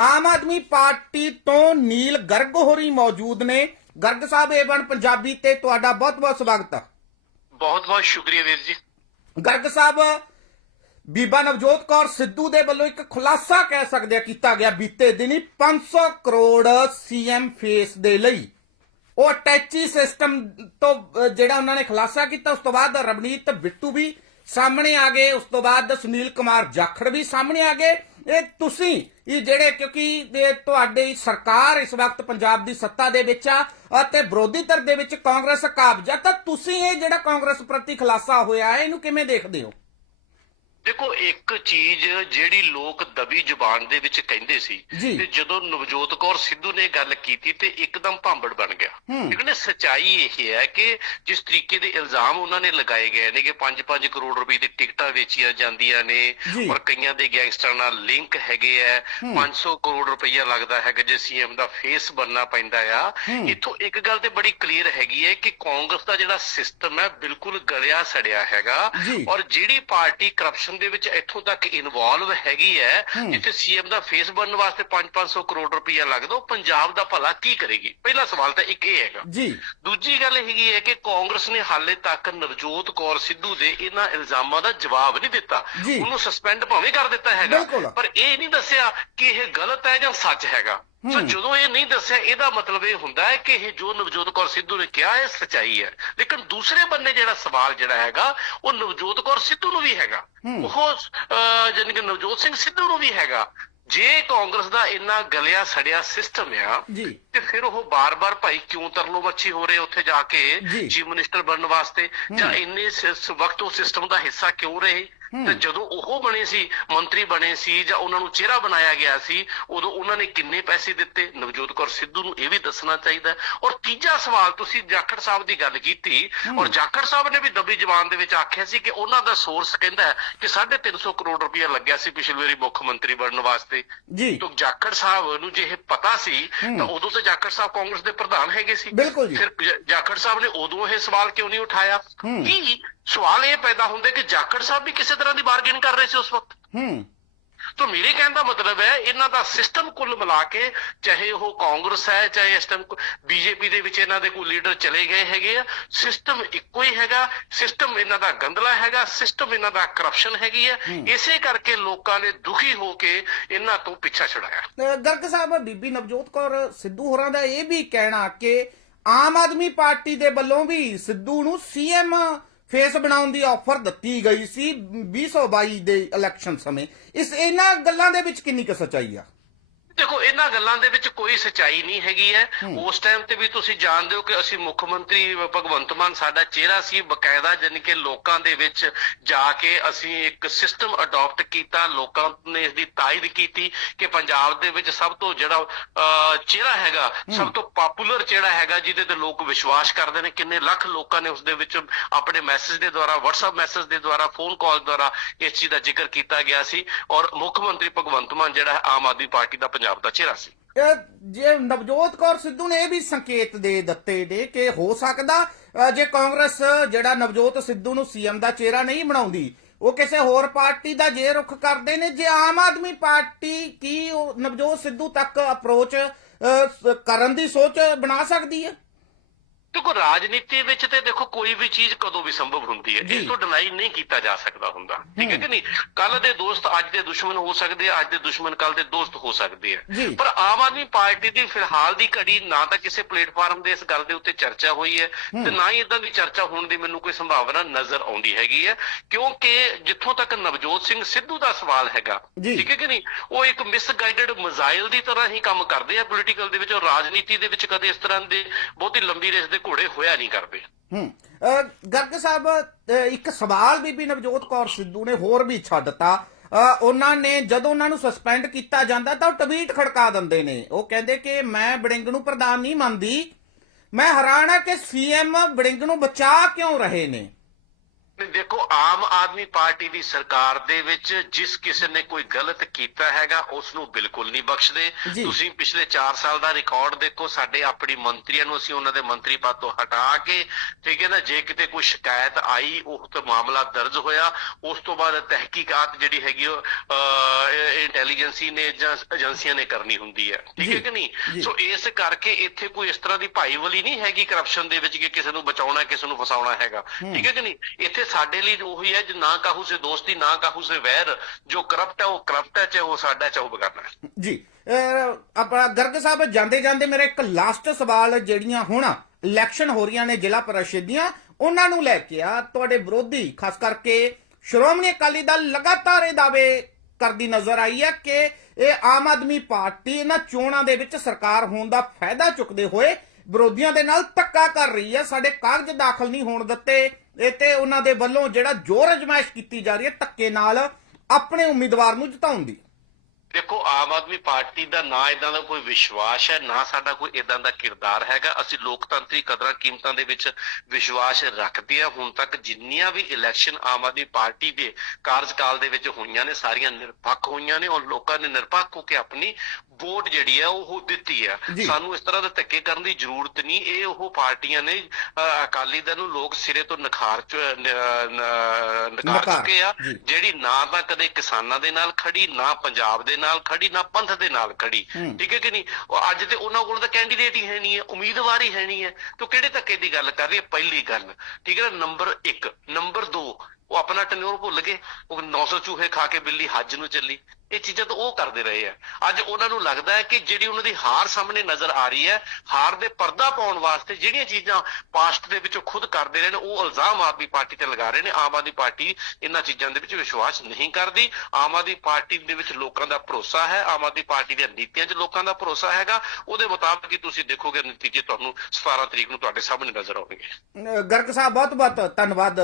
ਆਮ Aadmi party ਤੋਂ ਨੀਲ ਗਰਗ ਹੋਰੀ ਮੌਜੂਦ ਨੇ। ਗਰਗ ਸਾਹਿਬ ਏਵਨ ਪੰਜਾਬੀ ਤੇ ਤੁਹਾਡਾ ਬਹੁਤ-ਬਹੁਤ ਸਵਾਗਤ। ਹੈ ਬਹੁਤ ਬਹੁਤ ਸ਼ੁਕਰੀਆ ਵੀਰ ਜੀ। ਗਰਗ ਸਾਹਿਬ ਬੀਬਾ ਨਵਜੋਤ ਕੌਰ ਸਿੱਧੂ ਦੇ ਵੱਲੋਂ ਇੱਕ ਖੁਲਾਸਾ ਕਹਿ ਸਕਦੇ ਆ ਕੀਤਾ ਗਿਆ ਬੀਤੇ ਦਿਨੀ 500 ਕਰੋੜ ਸੀਐਮ ਫੇਸ ਦੇ ਲਈ। ਉਹ ਅਟੈਚੀ ਸਿਸਟਮ ਤੋਂ ਜਿਹੜਾ ਉਹਨਾਂ ਨੇ ਖੁਲਾਸਾ ਕੀਤਾ ਉਸ ਤੋਂ ਬਾਅਦ ਰਵਨੀਤ ਬਿੱਟੂ ਵੀ ਸਾਹਮਣੇ ਆ ਗਏ ਉਸ ਤੋਂ ਬਾਅਦ ਸੁਨੀਲ ਕੁਮਾਰ ਜਾਖੜ ਵੀ ਸਾਹਮਣੇ ਆ ਗਏ। ਇਹ ਤੁਸੀਂ, ਇਹ ਜਿਹੜੇ ਕਿਉਂਕਿ ਤੁਹਾਡੀ ਸਰਕਾਰ ਇਸ ਵਕਤ ਪੰਜਾਬ ਦੀ ਸੱਤਾ ਦੇ ਵਿੱਚ ਆ ਅਤੇ ਵਿਰੋਧੀ ਧਿਰ ਦੇ ਵਿੱਚ ਕਾਂਗਰਸ ਕਾਬਜਾ, ਤਾਂ ਤੁਸੀਂ ਇਹ ਜਿਹੜਾ ਕਾਂਗਰਸ ਪ੍ਰਤੀ ਖੁਲਾਸਾ ਹੋਇਆ ਹੈ ਇਹਨੂੰ ਕਿਵੇਂ ਦੇਖਦੇ ਹੋ? ਦੇਖੋ ਇੱਕ ਚੀਜ਼ ਜਿਹੜੀ ਲੋਕ ਦਬੀ ਜ਼ੁਬਾਨ ਦੇ ਵਿੱਚ ਕਹਿੰਦੇ ਸੀ। ਤੇ ਜਦੋਂ ਨਵਜੋਤ ਕੌਰ ਸਿੱਧੂ ਨੇ ਗੱਲ ਕੀਤੀ ਤੇ ਇੱਕਦਮ ਭਾਂਬੜ ਬਣ ਗਿਆ ਹੂੰ। ਲੇਕਿਨ ਸਚਾਈ ਇਹ ਹੈ ਕਿ ਜਿਸ ਤਰੀਕੇ ਦੇ ਇਲਜ਼ਾਮ ਉਹਨਾਂ ਨੇ ਲਗਾਏ ਗਏ ਨੇ ਕਿ 5-5 ਕਰੋੜ ਰੁਪਏ ਦੀ ਟਿਕਟਾਂ ਵੇਚੀਆਂ ਜਾਂਦੀਆਂ ਨੇ। ਔਰ ਕਈਆਂ ਦੇ ਗੈਂਗਸਟਰਾਂ ਨਾਲ ਲਿੰਕ ਹੈਗੇ ਆ 500 ਕਰੋੜ ਰੁਪਈਆ ਲੱਗਦਾ ਹੈਗਾ ਜੇ ਸੀਐਮ ਦਾ ਫੇਸ ਬਣਨਾ ਪੈਂਦਾ ਆ ਹੂੰ। ਇੱਥੋਂ ਇੱਕ ਗੱਲ ਤੇ ਬੜੀ ਕਲੀਅਰ ਹੈਗੀ ਹੈ ਕਿ ਕਾਂਗਰਸ ਦਾ ਜਿਹੜਾ ਸਿਸਟਮ ਹੈ ਬਿਲਕੁਲ ਗਲਿਆ ਸੜਿਆ ਹੈਗਾ। ਔਰ ਜਿਹੜੀ ਪਾਰਟੀ ਕਰਪਸ਼ਨ ਦੇ ਵਿੱਚ ਇੱਥੋਂ ਤੱਕ ਇਨਵੋਲਵ ਹੈਗੀ ਹੈ। ਜਿੱਥੇ ਸੀਐਮ ਦਾ ਫੇਸ ਬਣਨ ਵਾਸਤੇ 5-500 ਕਰੋੜ ਰੁਪਈਆ ਲੱਗਦਾ ਉਹ ਪੰਜਾਬ ਦਾ ਭਲਾ ਕੀ ਕਰੇਗੀ ਪਹਿਲਾ ਸਵਾਲ ਤਾਂ ਇੱਕ ਇਹ ਹੈਗਾ ਜੀ ਦੂਜੀ ਗੱਲ ਹੈਗੀ ਹੈ ਕਿ ਕਾਂਗਰਸ ਨੇ ਹਾਲੇ ਤੱਕ ਨਵਜੋਤ ਕੌਰ ਸਿੱਧੂ ਦੇ ਇਹਨਾਂ ਇਲਜ਼ਾਮਾਂ ਦਾ ਜਵਾਬ ਨਹੀਂ ਦਿੱਤਾ। ਉਹਨੂੰ ਸਸਪੈਂਡ ਭਾਵੇਂ ਕਰ ਦਿੱਤਾ। ਹੈਗਾ ਪਰ ਇਹ ਨਹੀਂ ਦੱਸਿਆ ਕਿ ਇਹ ਗਲਤ ਹੈ ਜਾਂ ਸੱਚ ਹੈਗਾ ਸੋ। ਜਦੋਂ ਇਹ ਨਹੀਂ ਦੱਸਿਆ ਇਹਦਾ ਮਤਲਬ ਇਹ ਹੁੰਦਾ ਹੈ ਕਿ ਇਹ ਜੋ ਨਵਜੋਤ ਕੌਰ ਸਿੱਧੂ ਨੇ ਕਿਹਾ ਹੈ ਸਚਾਈ ਹੈ ਲੇਕਿਨ ਦੂਸਰੇ ਬੰਨੇ ਜਿਹੜਾ ਸਵਾਲ ਜਿਹੜਾ ਹੈਗਾ ਉਹ ਨਵਜੋਤ ਕੌਰ ਸਿੱਧੂ ਨੂੰ ਵੀ ਹੈਗਾ। ਉਹ ਜਾਣੀ ਕਿ ਨਵਜੋਤ ਸਿੰਘ ਸਿੱਧੂ ਨੂੰ ਵੀ ਹੈਗਾ ਜੇ ਕਾਂਗਰਸ ਦਾ ਇੰਨਾ ਗਲਿਆ ਸੜਿਆ ਸਿਸਟਮ ਆ ਤੇ ਫਿਰ ਉਹ ਬਾਰ-ਬਾਰ ਭਾਈ ਕਿਉਂ ਤਰਲੋ ਮੱਛੀ ਹੋ ਰਹੇ ਉੱਥੇ ਜਾ ਕੇ ਜੀ। ਚੀਫ ਮਿਨਿਸਟਰ ਬਣਨ ਵਾਸਤੇ ਜਾਂ ਇੰਨੇ ਵਕਤ ਉਹ ਸਿਸਟਮ ਦਾ ਹਿੱਸਾ ਕਿਉਂ ਰਹੇ। ਤੇ ਜਦੋਂ ਉਹ ਬਣੇ ਸੀ ਮੰਤਰੀ ਬਣੇ ਸੀ ਜਾਂ ਉਹਨਾਂ ਨੂੰ ਚਿਹਰਾ ਬਣਾਇਆ ਗਿਆ ਸੀ ਉਦੋਂ ਉਹਨਾਂ ਨੇ ਕਿੰਨੇ ਪੈਸੇ ਦਿੱਤੇ ਨਵਜੋਤ ਕੌਰ ਸਿੱਧੂ ਨੂੰ ਇਹ ਵੀ ਦੱਸਣਾ ਚਾਹੀਦਾ। ਔਰ ਤੀਜਾ ਸਵਾਲ ਤੁਸੀਂ ਜਾਖੜ ਸਾਹਿਬ ਦੀ ਗੱਲ ਕੀਤੀ ਔਰ ਜਾਖੜ ਸਾਹਿਬ ਨੇ ਵੀ ਦਬੀ ਜ਼ਬਾਨ ਦੇ ਵਿੱਚ ਆਖਿਆ ਸੀ ਕਿ ਉਹਨਾਂ ਦਾ ਸੋਰਸ ਕਹਿੰਦਾ ਹੈ ਕਿ 350 ਕਰੋੜ ਰੁਪਇਆ ਲੱਗਿਆ ਸੀ ਪਿਛਲੀ ਵਾਰੀ ਮੁੱਖ ਮੰਤਰੀ ਬਣਨ ਵਾਸਤੇ ਜੀ ਤੋਂ ਜਾਖੜ ਸਾਹਿਬ ਨੂੰ ਜੇ ਇਹ ਪਤਾ ਸੀ। ਤਾਂ ਉਦੋਂ ਤੇ ਜਾਖੜ ਸਾਹਿਬ ਕਾਂਗਰਸ ਦੇ ਪ੍ਰਧਾਨ ਹੈਗੇ ਸੀ। ਫਿਰ ਜਾਖੜ ਸਾਹਿਬ ਨੇ ਉਦੋਂ ਇਹ ਸਵਾਲ ਕਿਉਂ ਨਹੀਂ ਉਠਾਇਆ। ਕੀ ਸਵਾਲ ਇਹ ਪੈਦਾ ਹੁੰਦਾ ਕਿ ਜਾਖੜ ਸਾਹਿਬ ਵੀ ਕਿਸੇ ਤਰ੍ਹਾਂ ਦੀ ਬਾਰਗੇਨ ਕਰ ਰਹੇ ਸੀ ਉਸ ਵਕਤ? ਹੂੰ। ਤੋਂ ਮੇਰੇ ਕਹਿਣ ਦਾ ਮਤਲਬ ਹੈ ਇਹਨਾਂ ਦਾ ਸਿਸਟਮ ਕੁੱਲ ਮਿਲਾ ਕੇ ਚਾਹੇ ਉਹ ਕਾਂਗਰਸ ਹੈ ਚਾਹੇ ਇਸ ਟਾਈਮ ਬੀਜੇਪੀ ਦੇ ਵਿੱਚ ਇਹਨਾਂ ਦੇ ਕੋਈ ਲੀਡਰ ਚਲੇ ਗਏ ਹੈਗੇ ਆ ਸਿਸਟਮ ਇੱਕੋ ਹੀ ਹੈਗਾ ਸਿਸਟਮ ਇਹਨਾਂ ਦਾ ਗੰਦਲਾ ਹੈਗਾ ਸਿਸਟਮ ਇਹਨਾਂ ਦਾ ਕਰਪਸ਼ਨ ਹੈਗੀ ਹੈ। ਇਸੇ ਕਰਕੇ ਲੋਕਾਂ ਨੇ ਦੁਖੀ ਹੋ ਕੇ ਇਹਨਾਂ ਤੋਂ ਪਿੱਛਾ ਛੁਡਾਇਆ। ਗਰਗ ਸਾਹਿਬ ਬੀਬੀ ਨਵਜੋਤ ਕੌਰ ਸਿੱਧੂ ਹੋਰਾਂ ਦਾ ਇਹ ਵੀ ਕਹਿਣਾ ਕਿ ਆਮ ਆਦਮੀ ਪਾਰਟੀ ਦੇ ਵੱਲੋਂ ਵੀ ਸਿੱਧੂ ਨੂੰ ਸੀਐਮ ਫੇਸ ਬਣਾਉਣ ਦੀ ਆਫਰ ਦਿੱਤੀ ਗਈ ਸੀ 2022 ਦੇ ਇਲੈਕਸ਼ਨ ਸਮੇਂ। ਇਸ ਇਹਨਾਂ ਗੱਲਾਂ ਦੇ ਵਿੱਚ ਕਿੰਨੀ ਕੁ ਸੱਚਾਈ ਆ? ਦੇਖੋ ਇਹਨਾਂ ਗੱਲਾਂ ਦੇ ਵਿੱਚ ਕੋਈ ਸਚਾਈ ਨਹੀਂ ਹੈਗੀ ਹੈ। ਉਸ ਟਾਈਮ ਤੇ ਵੀ ਤੁਸੀਂ ਜਾਣਦੇ ਹੋ ਕਿ ਅਸੀਂ ਮੁੱਖ ਮੰਤਰੀ ਭਗਵੰਤ ਮਾਨ ਸਾਡਾ ਚਿਹਰਾ ਸੀ ਬਕਾਇਦਾ ਜਾਣੀ ਕਿ ਲੋਕਾਂ ਦੇ ਵਿੱਚ ਜਾ ਕੇ ਅਸੀਂ ਇੱਕ ਸਿਸਟਮ ਅਡਾਪਟ ਕੀਤਾ ਲੋਕਾਂ ਨੇ ਇਸ ਦੀ ਤਾਇਦ ਕੀਤੀ ਕਿ ਪੰਜਾਬ ਦੇ ਵਿੱਚ ਸਭ ਤੋਂ ਜਿਹੜਾ ਚਿਹਰਾ ਹੈਗਾ ਸਭ ਤੋਂ ਪਪੂਲਰ ਚਿਹਰਾ ਹੈਗਾ ਜਿਹਦੇ ਤੇ ਲੋਕ ਵਿਸ਼ਵਾਸ ਕਰਦੇ ਨੇ ਕਿੰਨੇ ਲੱਖ ਲੋਕਾਂ ਨੇ ਉਸ ਦੇ ਵਿੱਚ ਆਪਣੇ ਮੈਸੇਜ ਦੇ ਦੁਆਰਾ WhatsApp ਮੈਸੇਜ ਦੇ ਦੁਆਰਾ ਫੋਨ ਕਾਲ ਦੁਆਰਾ ਇਸ ਚੀਜ਼ ਦਾ ਜ਼ਿਕਰ ਕੀਤਾ ਗਿਆ ਸੀ। ਔਰ ਮੁੱਖ ਮੰਤਰੀ ਭਗਵੰਤ ਮਾਨ ਜਿਹੜਾ ਆਮ ਆਦਮੀ ਪਾਰਟੀ ਦਾ ਪੰਜਾਬ ਦਾ ਚਿਹਰਾ ਸੀ। ਜੇ ਨਵਜੋਤ ਕੌਰ ਸਿੱਧੂ ਨੇ ਇਹ ਵੀ ਸੰਕੇਤ ਦੇ ਦਿੱਤੇ ਨੇ ਕਿ ਹੋ ਸਕਦਾ ਜੇ ਕਾਂਗਰਸ ਜਿਹੜਾ ਨਵਜੋਤ ਸਿੱਧੂ ਨੂੰ ਸੀਐਮ ਦਾ ਚਿਹਰਾ ਨਹੀਂ ਬਣਾਉਂਦੀ, ਉਹ ਕਿਸੇ ਹੋਰ ਪਾਰਟੀ ਦਾ ਜੇ ਰੁਖ ਕਰਦੇ ਨੇ, ਜੇ ਆਮ ਆਦਮੀ ਪਾਰਟੀ ਕੀ ਨਵਜੋਤ ਸਿੱਧੂ ਤੱਕ ਅਪਰੋਚ ਕਰਨ ਦੀ ਸੋਚ ਬਣਾ ਸਕਦੀ ਹੈ? ਦੇਖੋ ਰਾਜਨੀਤੀ ਵਿੱਚ ਤੇ ਦੇਖੋ ਕੋਈ ਵੀ ਚੀਜ਼ ਕਦੋਂ ਵੀ ਸੰਭਵ ਹੁੰਦੀ ਹੈ। ਇਸ ਤੋਂ ਡਿਨਾਈ ਨਹੀਂ ਕੀਤਾ ਜਾ ਸਕਦਾ ਹੁੰਦਾ। ਠੀਕ ਹੈ ਕਿ ਨਹੀਂ? ਕੱਲ ਦੇ ਦੋਸਤ ਅੱਜ ਦੇ ਦੁਸ਼ਮਣ ਹੋ ਸਕਦੇ ਆ ਅੱਜ ਦੇ ਦੁਸ਼ਮਣ ਕੱਲ ਦੇ ਦੋਸਤ ਹੋ ਸਕਦੇ। ਆ। ਪਰ ਆਮ ਆਦਮੀ ਪਾਰਟੀ ਦੀ ਫਿਲਹਾਲ ਦੀ ਘੜੀ ਨਾ ਤਾਂ ਕਿਸੇ ਪਲੇਟਫਾਰਮ ਦੇ ਇਸ ਗੱਲ ਦੇ ਉੱਤੇ ਚਰਚਾ ਹੋਈ ਹੈ ਤੇ ਨਾ ਹੀ ਇਦਾਂ ਦੀ ਚਰਚਾ ਹੋਣ ਦੀ ਮੈਨੂੰ ਕੋਈ ਸੰਭਾਵਨਾ ਨਜ਼ਰ ਆਉਂਦੀ ਹੈਗੀ ਹੈ। ਕਿਉਂਕਿ ਜਿੱਥੋਂ ਤੱਕ ਨਵਜੋਤ ਸਿੰਘ ਸਿੱਧੂ ਦਾ ਸਵਾਲ ਹੈਗਾ। ਠੀਕ ਹੈ ਕਿ ਨਹੀਂ? ਉਹ ਇੱਕ ਮਿਸਗਾਈਡਡ ਮਜ਼ਾਈਲ ਦੀ ਤਰ੍ਹਾਂ ਹੀ ਕੰਮ ਕਰਦੇ ਆ ਪੋਲੀਟੀਕਲ ਦੇ ਵਿੱਚ ਔਰ ਰਾਜਨੀਤੀ ਦੇ ਵਿੱਚ ਕਦੇ ਇਸ ਤਰ੍ਹਾਂ ਦੇ ਬਹੁਤੀ ਲੰਬੀ ਰੇਸ ਦੇ ਘੋੜੇ ਹੋਇਆ ਨਹੀਂ ਕਰਦੇ। ਹੂੰ। ਗਰਗ ਸਾਹਿਬ ਇੱਕ ਸਵਾਲ ਬੀਬੀ ਨਵਜੋਤ ਕੌਰ ਸਿੱਧੂ ਨੇ ਹੋਰ ਵੀ ਛੱਡ ਦਿੱਤਾ ਉਹਨਾਂ ਨੇ ਜਦੋਂ ਉਹਨਾਂ ਨੂੰ ਸਸਪੈਂਡ ਕੀਤਾ ਜਾਂਦਾ ਤਾਂ ਉਹ ਟਵੀਟ ਖੜਕਾ ਦਿੰਦੇ ਨੇ। ਉਹ ਕਹਿੰਦੇ ਕਿ ਮੈਂ ਬੜਿੰਗ ਨੂੰ ਪ੍ਰਧਾਨ ਨਹੀਂ ਮੰਨਦੀ। ਮੈਂ ਹੈਰਾਨ ਆ ਕਿ ਸੀਐਮ ਬੜਿੰਗ ਨੂੰ ਬਚਾ ਕਿਉਂ ਰਹੇ ਨੇ? ਦੇਖੋ ਆਮ ਆਦਮੀ ਪਾਰਟੀ ਦੀ ਸਰਕਾਰ ਦੇ ਵਿੱਚ ਜਿਸ ਕਿਸੇ ਨੇ ਕੋਈ ਗਲਤ ਕੀਤਾ ਹੈਗਾ ਉਸ ਨੂੰ ਬਿਲਕੁਲ ਨਹੀਂ ਬਖਸ਼ਦੇ। ਤੁਸੀਂ ਪਿਛਲੇ 4 ਸਾਲ ਦਾ ਰਿਕਾਰਡ ਦੇਖੋ ਸਾਡੇ ਆਪਣੀ ਮੰਤਰੀਆਂ ਨੂੰ ਅਸੀਂ ਉਹਨਾਂ ਦੇ ਮੰਤਰੀ ਪਦ ਤੋਂ ਹਟਾ ਕੇ ਠੀਕ ਹੈ ਨਾ ਜੇ ਕਿਤੇ ਕੋਈ ਸ਼ਿਕਾਇਤ ਆਈ ਉਹ ਤੇ ਮਾਮਲਾ ਦਰਜ ਹੋਇਆ ਉਸ ਤੋਂ ਬਾਅਦ ਤਹਿਕੀਕਾਤ ਜਿਹੜੀ ਹੈਗੀ ਉਹ ਇੰਟੈਲੀਜੈਂਸੀ ਨੇ ਜਾਂ ਏਜੰਸੀਆਂ ਨੇ ਕਰਨੀ ਹੁੰਦੀ ਹੈ। ਠੀਕ ਹੈ ਕਿ। ਨਹੀਂ? ਸੋ ਇਸ ਕਰਕੇ ਇੱਥੇ ਕੋਈ ਇਸ ਤਰ੍ਹਾਂ ਦੀ ਭਾਈਵਾਲੀ ਨਹੀਂ ਹੈਗੀ ਕਰਪਸ਼ਨ ਦੇ ਵਿੱਚ ਕਿ ਕਿਸੇ ਨੂੰ ਬਚਾਉਣਾ ਕਿਸੇ ਨੂੰ ਫਸਾਉਣਾ ਹੈਗਾ। ਠੀਕ ਹੈ ਕਿ ਨਹੀਂ? ਇੱਥੇ ਸਾਡੇ ਲਈ ਉਹੀ ਹੈ ਜੋ ਨਾ ਕਾਹੂ ਸੇ ਦੋਸਤੀ, ਨਾ ਕਾਹੂ ਸੇ ਵੈਰ, ਜੋ ਕਰਪਟ ਹੈ, ਉਹ ਕਰਪਟ ਹੈ, ਚਾਹੇ ਉਹ ਸਾਡਾ ਚਾਹੇ ਉਹ ਬਗਾਨਾ ਹੈ। ਜੀ ਆਪਣਾ ਗਰਗ ਸਾਹਿਬ, ਜਾਂਦੇ ਜਾਂਦੇ ਮੇਰਾ ਇੱਕ ਲਾਸਟ ਸਵਾਲ ਜਿਹੜੀਆਂ ਹੁਣ ਇਲੈਕਸ਼ਨ ਹੋ ਰਹੀਆਂ ਨੇ ਜ਼ਿਲ੍ਹਾ ਪਰਿਸ਼ਦ ਦੀਆਂ, ਉਹਨਾਂ ਨੂੰ ਲੈ ਕੇ ਆ ਤੁਹਾਡੇ ਵਿਰੋਧੀ, ਖਾਸ ਕਰਕੇ ਸ਼੍ਰੋਮਣੀ ਅਕਾਲੀ ਦਲ ਲਗਾਤਾਰ ਇਹ ਦਾਅਵੇ ਕਰਦੀ ਨਜ਼ਰ ਆਈ ਹੈ ਕਿ ਇਹ ਆਮ ਆਦਮੀ ਪਾਰਟੀ ਇਹਨਾਂ ਚੋਣਾਂ ਦੇ ਵਿੱਚ ਸਰਕਾਰ ਹੋਣ ਦਾ ਫਾਇਦਾ ਚੁੱਕਦੇ ਹੋਏ ਵਿਰੋਧੀਆਂ ਦੇ ਨਾਲ ਧੱਕਾ ਕਰ ਰਹੀ ਹੈ ਸਾਡੇ ਕਾਗਜ਼ ਦਾਖਲ ਨਹੀਂ ਹੋਣ ਦਿੱਤੇ। ਤੇ ਉਹਨਾਂ ਦੇ ਵੱਲੋਂ ਜਿਹੜਾ ਜ਼ੋਰ ਅਜਮਾਇਸ਼ ਕੀਤੀ ਜਾ ਰਹੀ ਹੈ ਧੱਕੇ ਨਾਲ ਆਪਣੇ ਉਮੀਦਵਾਰ ਨੂੰ ਜਿਤਾਉਣ ਦੀ। ਦੇਖੋ ਆਮ ਆਦਮੀ ਪਾਰਟੀ ਦਾ ਨਾ ਇਦਾਂ ਦਾ ਕੋਈ ਵਿਸ਼ਵਾਸ ਹੈ ਨਾ ਸਾਡਾ ਕੋਈ ਇਦਾਂ ਦਾ ਕਿਰਦਾਰ ਹੈਗਾ। ਅਸੀਂ ਲੋਕਤੰਤਰੀ ਕਦਰਾਂ ਕੀਮਤਾਂ ਦੇ ਵਿੱਚ ਵਿਸ਼ਵਾਸ ਰੱਖਦੇ ਹਾਂ। ਹੁਣ ਤੱਕ ਜਿੰਨੀਆਂ ਵੀ ਇਲੈਕਸ਼ਨ ਆਮ ਆਦਮੀ ਪਾਰਟੀ ਦੇ ਕਾਰਜਕਾਲ ਦੇ ਵਿੱਚ ਹੋਈਆਂ ਨੇ ਸਾਰੀਆਂ ਨਿਰਪੱਖ ਹੋਈਆਂ ਨੇ ਔਰ ਲੋਕਾਂ ਨੇ ਨਿਰਪੱਖ ਹੋ ਕੇ ਆਪਣੀ ਵੋਟ ਜਿਹੜੀ ਹੈ ਉਹ ਦਿੱਤੀ ਹੈ। ਸਾਨੂੰ ਇਸ ਤਰ੍ਹਾਂ ਦੇ ਧੱਕੇ ਕਰਨ ਦੀ ਜ਼ਰੂਰਤ ਨਹੀਂ। ਇਹ ਉਹ ਪਾਰਟੀਆਂ ਨੇ ਅਕਾਲੀ ਦਲ ਨੂੰ ਲੋਕ ਸਿਰੇ ਤੋਂ ਨਿਖਾਰ ਨਕਾਰ। ਚੁੱਕੇ ਆ। ਜਿਹੜੀ ਨਾ ਤਾਂ ਕਦੇ ਕਿਸਾਨਾਂ ਦੇ ਨਾਲ ਖੜੀ ਨਾ ਪੰਜਾਬ ਦੇ ਨਾਲ ਖੜੀ ਨਾ ਪੰਥ ਦੇ ਨਾਲ ਖੜੀ। ਠੀਕ ਹੈ ਕਿ ਨਹੀਂ? ਉਹ ਅੱਜ ਤੇ ਉਹਨਾਂ ਕੋਲ ਤਾਂ ਕੈਂਡੀਡੇਟ ਹੀ ਹੈ ਨਹੀਂ ਹੈ ਉਮੀਦਵਾਰ ਹੀ ਹੈ ਨਹੀਂ ਹੈ। ਤੋ ਕਿਹੜੇ ਧੱਕੇ ਦੀ ਗੱਲ ਕਰ ਰਹੀ ਹੈ? ਪਹਿਲੀ ਗੱਲ। ਠੀਕ ਹੈ ਨਾ? ਨੰਬਰ 1 ਨੰਬਰ 2 ਉਹ ਆਪਣਾ ਟਨਿਓਰ ਭੁੱਲ ਗਏ। ਉਹ 900 ਚੂਹੇ ਖਾ ਕੇ ਬਿੱਲੀ ਹੱਜ ਨੂੰ ਚੱਲੀ। ਇਹ ਚੀਜ਼ਾਂ ਤਾਂ ਉਹ ਕਰਦੇ ਰਹੇ ਆ। ਅੱਜ ਉਹਨਾਂ ਨੂੰ ਲੱਗਦਾ ਹੈ ਕਿ ਜਿਹੜੀ ਉਹਨਾਂ ਦੀ ਹਾਰ ਸਾਹਮਣੇ ਨਜ਼ਰ ਆ ਰਹੀ ਹੈ, ਹਾਰ ਦੇ ਪਰਦਾ ਪਾਉਣ ਵਾਸਤੇ ਜਿਹੜੀਆਂ ਚੀਜ਼ਾਂ ਪਾਸਟ ਦੇ ਵਿੱਚ ਖੁਦ ਕਰਦੇ ਰਹੇ ਨੇ, ਉਹ ਇਲਜ਼ਾਮ ਆਦਮੀ ਪਾਰਟੀ ਤੇ ਲਗਾ ਰਹੇ ਨੇ। ਆਮ ਆਦਮੀ ਪਾਰਟੀ ਇਹਨਾਂ ਚੀਜ਼ਾਂ ਦੇ ਵਿੱਚ ਵਿਸ਼ਵਾਸ ਨਹੀਂ ਕਰਦੀ। ਆਮ ਆਦਮੀ ਪਾਰਟੀ ਦੇ ਵਿੱਚ ਲੋਕਾਂ ਦਾ ਭਰੋਸਾ ਹੈ। ਆਮ ਆਦਮੀ ਪਾਰਟੀ ਦੀਆਂ ਨੀਤੀਆਂ 'ਚ ਲੋਕਾਂ ਦਾ ਭਰੋਸਾ ਹੈਗਾ। ਉਹਦੇ ਮੁਤਾਬਕ ਹੀ ਤੁਸੀਂ ਦੇਖੋਗੇ ਨਤੀਜੇ ਤੁਹਾਨੂੰ 17 ਤਰੀਕ ਨੂੰ ਤੁਹਾਡੇ ਸਾਹਮਣੇ ਨਜ਼ਰ ਆਉਣਗੇ। ਗਰਗ ਸਾਹਿਬ ਬਹੁਤ ਬਹੁਤ ਧੰਨਵਾਦ।